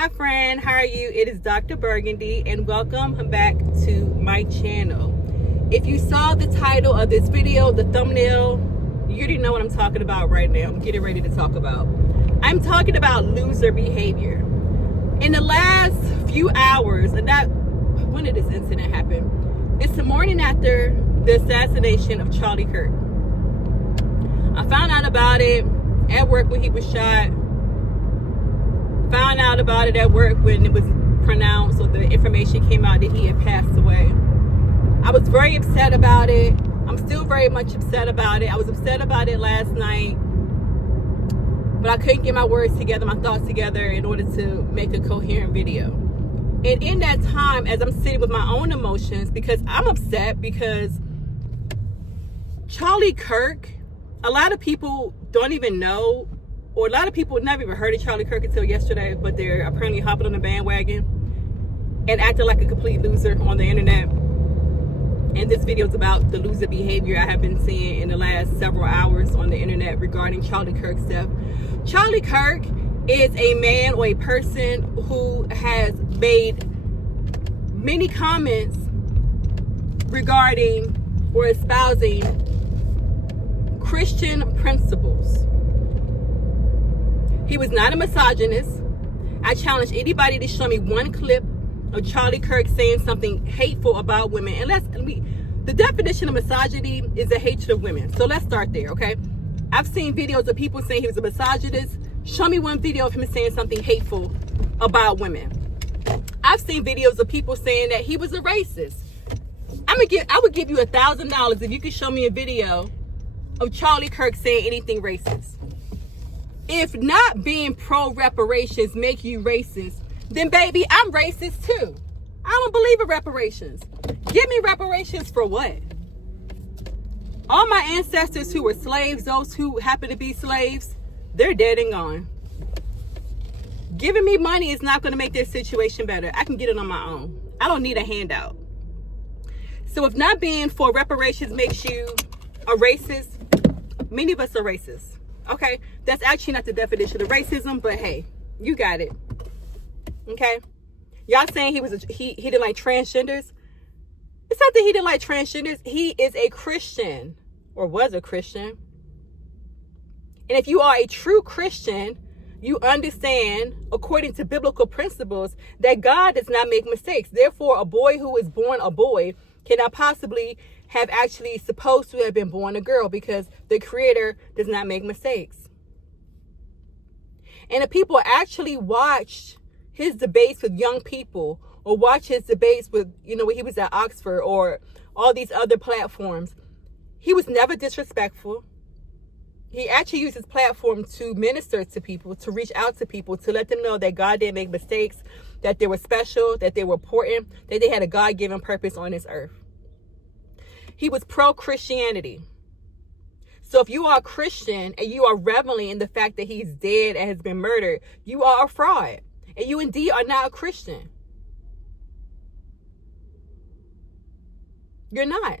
Hi friend, how are you? It is Dr. Burgundy and welcome back to my channel. If you saw the title of this video, the thumbnail, you already know what I'm talking about right now. I'm getting ready to talk about. I'm talking about loser behavior. In the last few hours, when did this incident happen? It's the morning after the assassination of Charlie Kirk. I found out about it at work when he was shot. Found out about it at work when it was pronounced or the information came out that he had passed away. I was very upset about it. I'm still very much upset about it. I was upset about it last night, but I couldn't get my words together, my thoughts together in order to make a coherent video. And in that time, as I'm sitting with my own emotions, because I'm upset because Charlie Kirk, a lot of people don't even know, or a lot of people never even heard of Charlie Kirk until yesterday, but they're apparently hopping on the bandwagon and acting like a complete loser on the internet. And this video is about the loser behavior I have been seeing in the last several hours on the internet regarding Charlie Kirk's death. Charlie Kirk is a man or a person who has made many comments regarding or espousing Christian principles. He was not a misogynist. I challenge anybody to show me one clip of Charlie Kirk saying something hateful about women. And the definition of misogyny is a hatred of women. So let's start there, okay? I've seen videos of people saying he was a misogynist. Show me one video of him saying something hateful about women. I've seen videos of people saying that he was a racist. I would give you $1,000 if you could show me a video of Charlie Kirk saying anything racist. If not being pro-reparations make you racist, then baby, I'm racist too. I don't believe in reparations. Give me reparations for what? All my ancestors who were slaves, those who happen to be slaves, they're dead and gone. Giving me money is not going to make their situation better. I can get it on my own. I don't need a handout. So if not being for reparations makes you a racist, many of us are racist. Okay, that's actually not the definition of racism, but hey, you got it. Okay, y'all saying he didn't like transgenders. It's not that he didn't like transgenders. He is a Christian, or was a Christian. And if you are a true Christian, you understand, according to biblical principles, that God does not make mistakes. Therefore, a boy who is born a boy cannot possibly have actually supposed to have been born a girl, because the Creator does not make mistakes. And if people actually watch his debates with young people, or watch his debates with, when he was at Oxford or all these other platforms, he was never disrespectful. He actually used his platform to minister to people, to reach out to people, to let them know that God didn't make mistakes, that they were special, that they were important, that they had a God-given purpose on this earth. He was pro-Christianity. So if you are a Christian and you are reveling in the fact that he's dead and has been murdered, you are a fraud. And you indeed are not a Christian. You're not.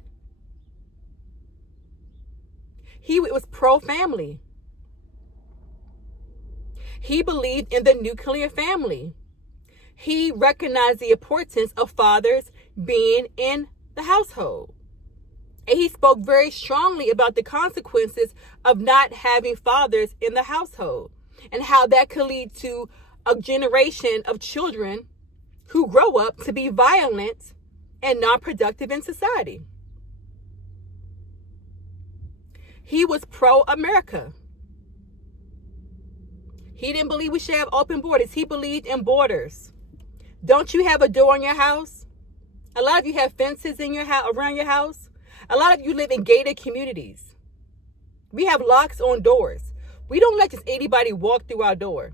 He was pro-family. He believed in the nuclear family. He recognized the importance of fathers being in the household. And he spoke very strongly about the consequences of not having fathers in the household, and how that could lead to a generation of children who grow up to be violent and non-productive in society. He was pro-America. He didn't believe we should have open borders. He believed in borders. Don't you have a door in your house? A lot of you have fences in your house, around your house. A lot of you live in gated communities. We have locks on doors. We don't let just anybody walk through our door.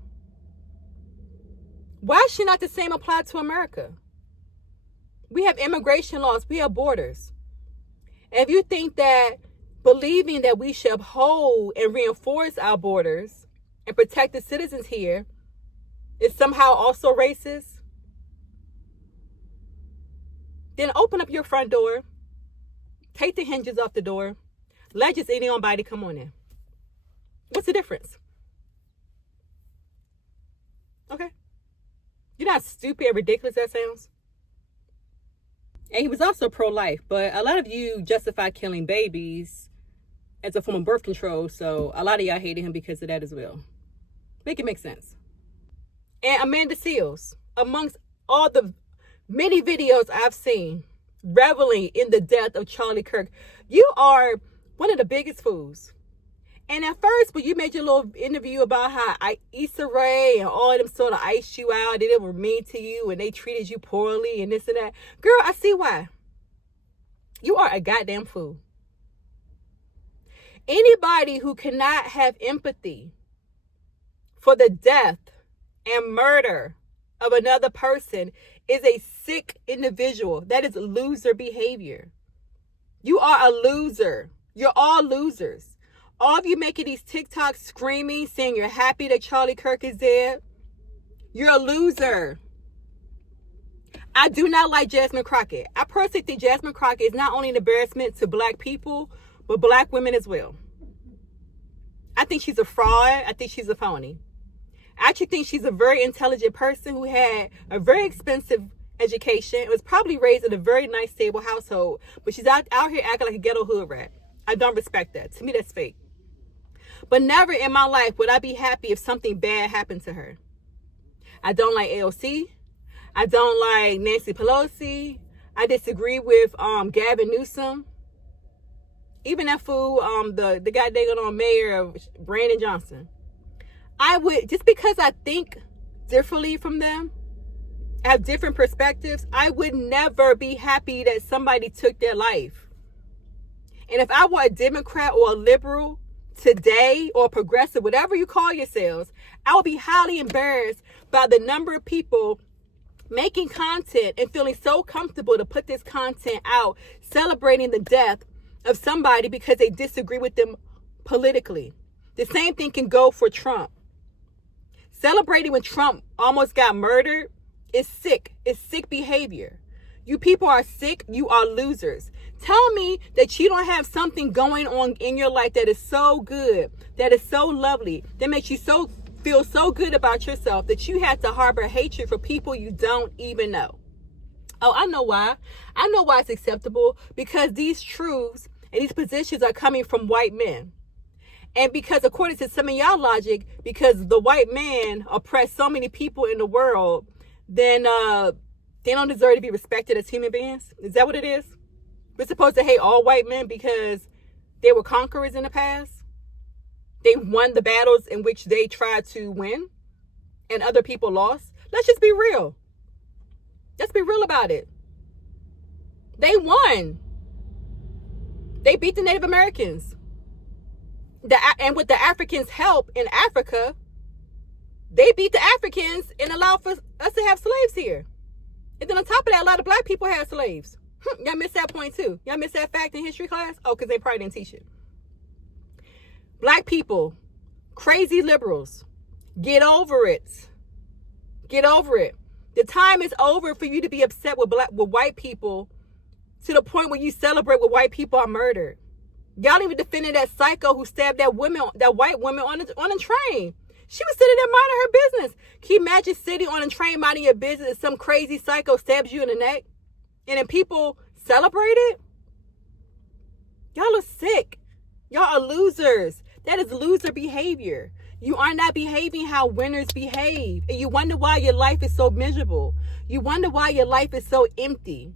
Why should not the same apply to America? We have immigration laws. We have borders. And if you think that believing that we should uphold and reinforce our borders and protect the citizens here is somehow also racist, then open up your front door. Take the hinges off the door. Let just anybody come on in. What's the difference? Okay. You know how stupid and ridiculous that sounds? And he was also pro-life, but a lot of you justify killing babies as a form of birth control, so a lot of y'all hated him because of that as well. Make it make sense. And Amanda Seales, amongst all the many videos I've seen reveling in the death of Charlie Kirk, you are one of the biggest fools. And at first, when you made your little interview about how Issa Rae and all of them sort of iced you out, they were mean to you and they treated you poorly and this and that. Girl, I see why. You are a goddamn fool. Anybody who cannot have empathy for the death and murder of another person is a sick individual. That is loser behavior. You are a loser. You're all losers. All of you making these TikToks screaming, saying you're happy that Charlie Kirk is dead. You're a loser. I do not like Jasmine Crockett. I personally think Jasmine Crockett is not only an embarrassment to black people, but black women as well. I think she's a fraud. I think she's a phony. I actually think she's a very intelligent person who had a very expensive education. Was probably raised in a very nice, stable household. But she's out here acting like a ghetto hood rat. I don't respect that. To me, that's fake. But never in my life would I be happy if something bad happened to her. I don't like AOC. I don't like Nancy Pelosi. I disagree with Gavin Newsom. Even that fool, the guy they got on mayor of Brandon Johnson. I would, just because I think differently from them, have different perspectives, I would never be happy that somebody took their life. And if I were a Democrat or a liberal today, or progressive, whatever you call yourselves, I would be highly embarrassed by the number of people making content and feeling so comfortable to put this content out, celebrating the death of somebody because they disagree with them politically. The same thing can go for Trump. Celebrating when Trump almost got murdered is sick. It's sick behavior. You people are sick. You are losers. Tell me that you don't have something going on in your life that is so good, that is so lovely, that makes you feel so good about yourself that you have to harbor hatred for people you don't even know. Oh, I know why. I know why it's acceptable. Because these truths and these positions are coming from white men. And because according to some of y'all logic, because the white man oppressed so many people in the world, then they don't deserve to be respected as human beings. Is that what it is? We're supposed to hate all white men because they were conquerors in the past. They won the battles in which they tried to win and other people lost. Let's just be real. Let's be real about it. They won. They beat the Native Americans. And with the Africans' help in Africa, they beat the Africans and allowed for us to have slaves here. And then on top of that, a lot of black people had slaves. Y'all missed that point too. Y'all missed that fact in history class? Oh, because they probably didn't teach it. Black people, crazy liberals, get over it. Get over it. The time is over for you to be upset with white people to the point where you celebrate when white people are murdered. Y'all even defended that psycho who stabbed that white woman on a train. She was sitting there minding her business. Can you imagine sitting on a train minding your business and some crazy psycho stabs you in the neck? And then people celebrate it? Y'all are sick. Y'all are losers. That is loser behavior. You are not behaving how winners behave. And you wonder why your life is so miserable. You wonder why your life is so empty.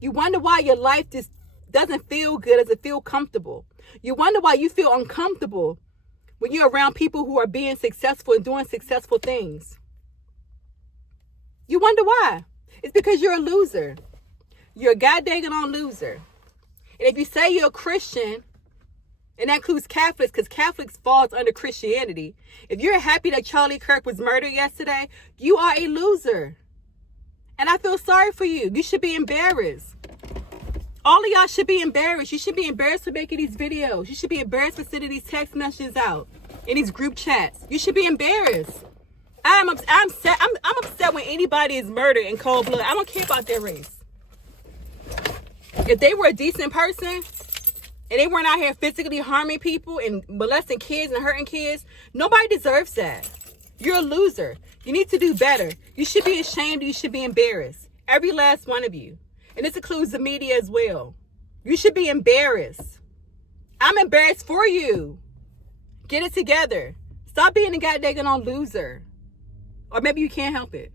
You wonder why your life just doesn't feel good, doesn't feel comfortable. You wonder why you feel uncomfortable when you're around people who are being successful and doing successful things. You wonder why. It's because you're a loser. You're a goddamn on loser. And if you say you're a Christian, and that includes Catholics, because Catholics falls under Christianity. If you're happy that Charlie Kirk was murdered yesterday, you are a loser. And I feel sorry for you. You should be embarrassed. All of y'all should be embarrassed. You should be embarrassed for making these videos. You should be embarrassed for sending these text messages out in these group chats. You should be embarrassed. I'm upset when anybody is murdered in cold blood. I don't care about their race. If they were a decent person and they weren't out here physically harming people and molesting kids and hurting kids, nobody deserves that. You're a loser. You need to do better. You should be ashamed. You should be embarrassed. Every last one of you. And this includes the media as well. You should be embarrassed. I'm embarrassed for you. Get it together. Stop being a goddamn loser. Or maybe you can't help it.